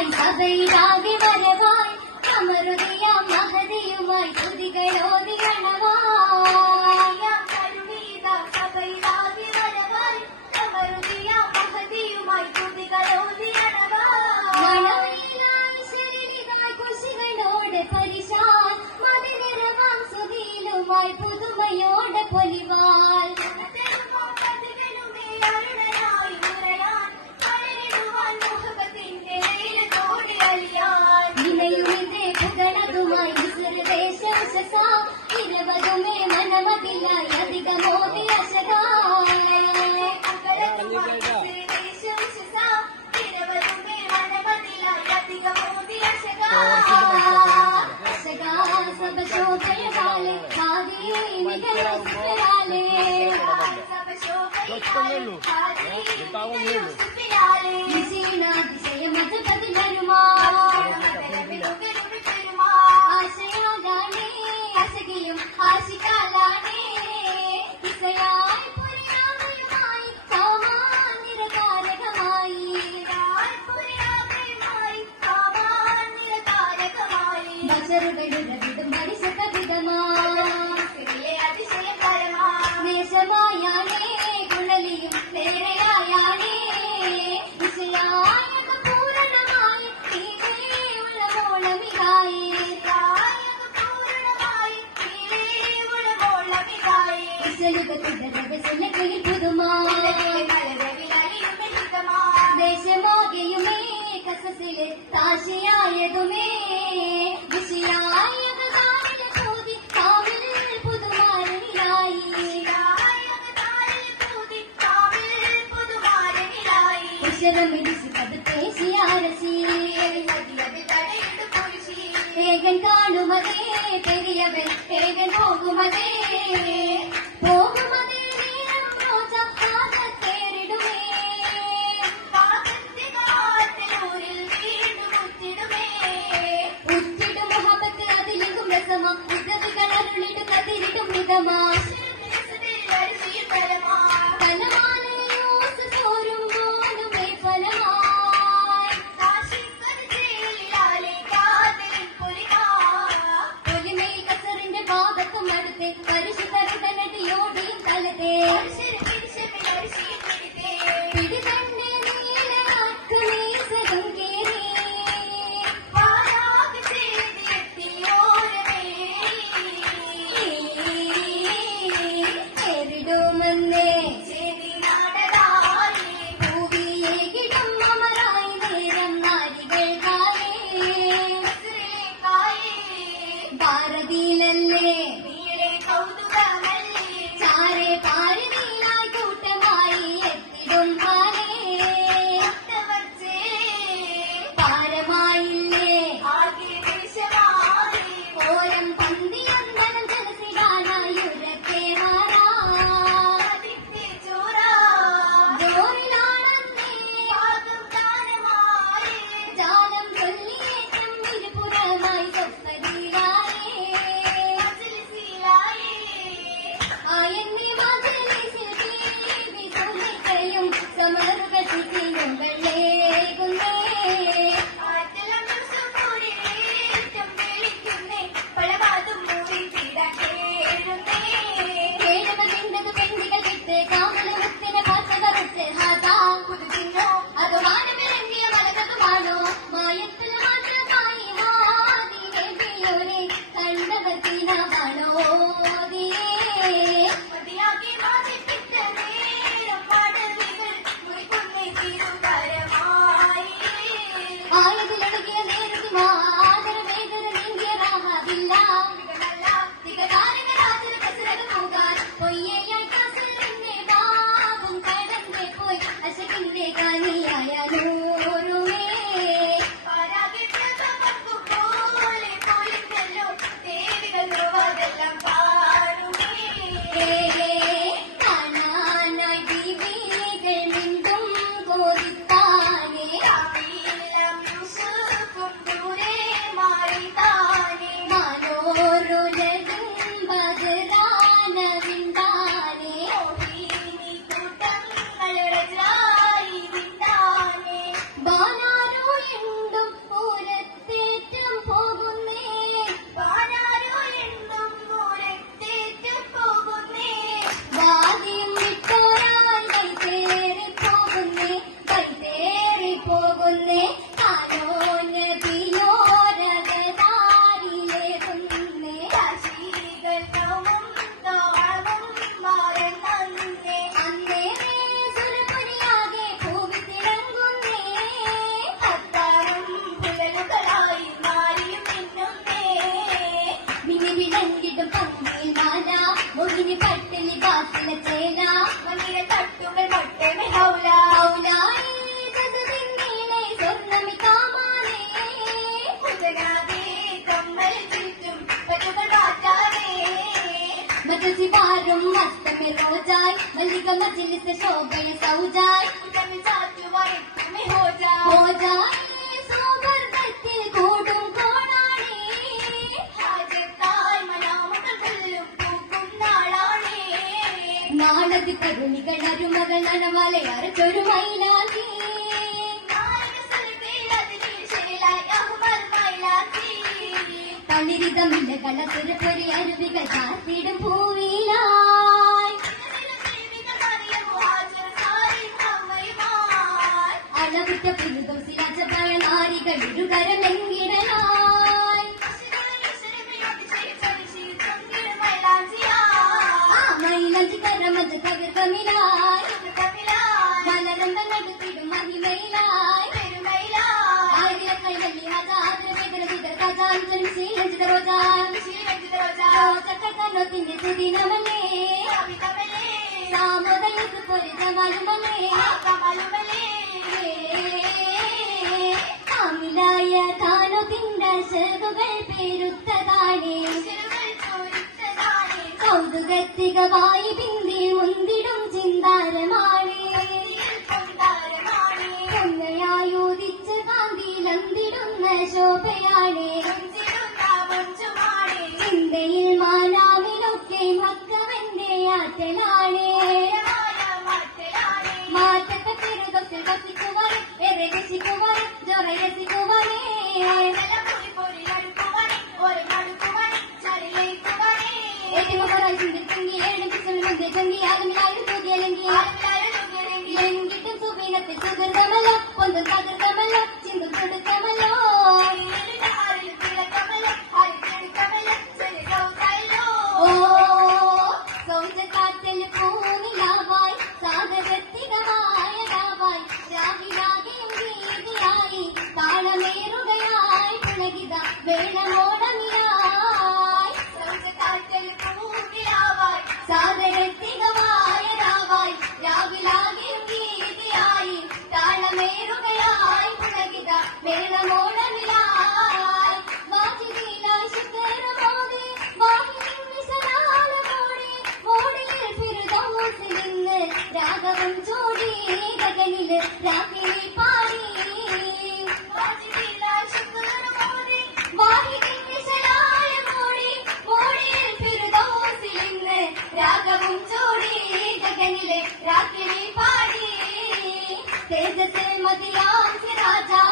മലയായി കഥയിലാകെ വരവായി. അമരുതിയ മഹതിയുമായി കൃതികളോതി കണവായി మనసా ఇరవదు మే మనమదిల ఎదిగమోదే ദേശമാകെയുമേ കസസിലെ കാശിയായതുമേ വിഷയായതു കൂതി കാവിൽ പുതുമാരനിലായി ഏകൻ കാണുമതേ പെരിയവൻ ഏകൻ പോകുമതേ ഒന്ന് കാണോ दीवारों मस्त में रो जाए। मलिक मजिल से सो गए सो जाए में हो जाए। हो जाए। सो भर करके घोड़ों को नाड़े हाजताय मनामुट गुल्लू कुकुम नाड़ाने नाड़द करुणिक नरु मगन ननवाले यार चोरु मैलाले தனிரிதமில்ல கலசுர பொறி அருவிகள் காத்திட മൈലഞ്ചി കരമത് തകർക്കമിലായി മലരമ്പ നടുത്തിടും മഹിമയിലായി ആയിരക്കൈ വലിയ ആദ്രവേദന വിതർ കഥാന്തരം റോജാൻ റോജക്കണ്ണത്തിന്റെ സുദിനമല്ലേ സാമോദയത്ത് പോലെ ജമാലുമല്ലേ അമിലായ താനൊതിന്റെ ചെറുകൾ പെരുത്തതാണേ. കൗതുകത്തികമായി പിന്തി മുന്തിടും ചിന്താരമാണേ. കാന്തി കാന്തിയിലന്തിടുന്ന ശോഭയാണേ. 每一年都 बदरिया के राजा